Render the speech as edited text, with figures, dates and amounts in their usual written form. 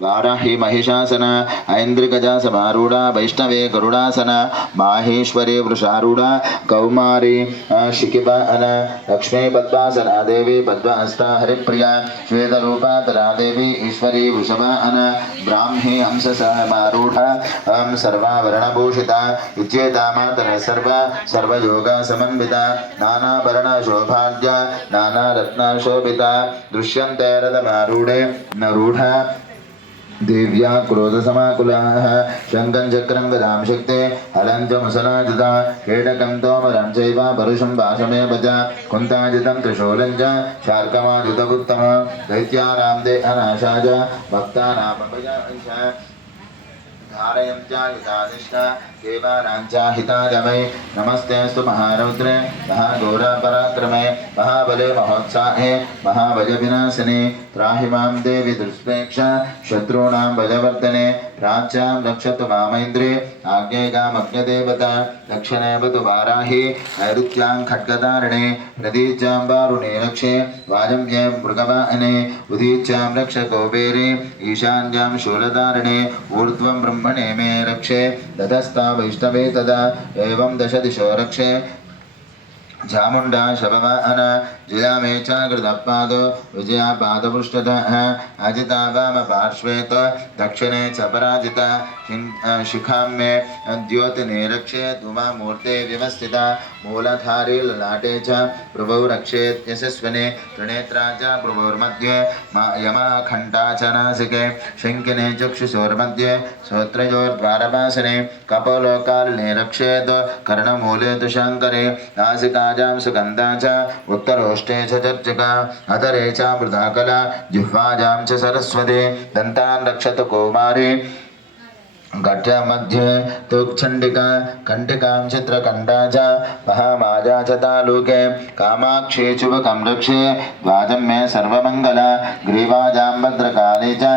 वाराही महिषासन ऐन्द्रिकजा समारूढ़ा वैष्णवे गरुड़ासन माहेश्वरी वृषारूढ़ा कौमारी शिखिपा अन लक्ष्मी पद्मासना देवी पद्महस्ता हरिप्रिया श्वेतरूपा तरा देवी ईश्वरी वृषभा अन ब्राह्मी हंससमारूढ़ा हम सर्वाभरणभूषिता इत्येता मातर सर्वयोगा समन्विता नानाभरण शोभाढ्या नानारत्नशोभिता दृश्यन्ते रथमारूढे नरूढा देव्या क्रोधसमाकुलाः शङ्खं चक्रं गदां शक्ते हलं च मुसलाजिता केटकं तोमरं चैव परुषं वासमेव च कुन्ताजितं त्रिशूलं च शार्कमाजितमुत्तमं दैत्यानां देहनाशाय भक्तानामभयाञ्च धारयन्त्याहितादिष्टा देवानाञ्चाहितागमे नमस्तेऽस्तु महारौद्रे महाघोरपराक्रमे महाबले महोत्साहे महाभयविनाशिने त्राहि मां देवि दुष्प्रेक्ष शत्रूणां भयवर्धने प्राच्यां रक्षतु मामैन्द्रे आज्ञेयगामग्नदेवता दक्षिणेव तु वाराहि नैऋत्यां खड्गधारिणे प्रतीच्यां वारुणे रक्षे वाजम्ये मृगवाहने उदीच्यां रक्ष कौबेरे ईशान्यां शूलधारिणे ऊर्ध्वं ब्रह्मणे मे रक्षे ततस्ता वैष्णवे तदा एवं दश दिशो रक्षे चामुण्डा शबवाहन जया मे चाकृतपादो विजया पादपृष्ठतः अजिता वामपार्श्वेत दक्षिणे च पराजिता शिखां मे द्योतने रक्षे धूमामूर्ते व्यवस्थिता मूलधारी ललाटे च प्रभौ रक्षेत् यशस्विने त्रिनेत्रा च प्रभोर्मध्ये यमाखण्डा च नासिके शङ्किने चक्षुषोर्मध्ये श्रोत्रयोर्द्वारपासने कपोलोकाल्ने रक्षेत् कर्णमूले तु शाङ्करे नासिकाजां सुगन्धा च उत्तरोष्टे च चर्चिका अधरे च मृदाकला जिह्वाजां च सरस्वती दन्तान् रक्षतु कौमारी घटमध्ये तु चण्डिका कण्टिकां चित्रकण्डा च महामाजा च तालुके कामाक्षी शुभकं रक्षे द्वाजं मे सर्वमङ्गला ग्रीवाजां भद्रकाली च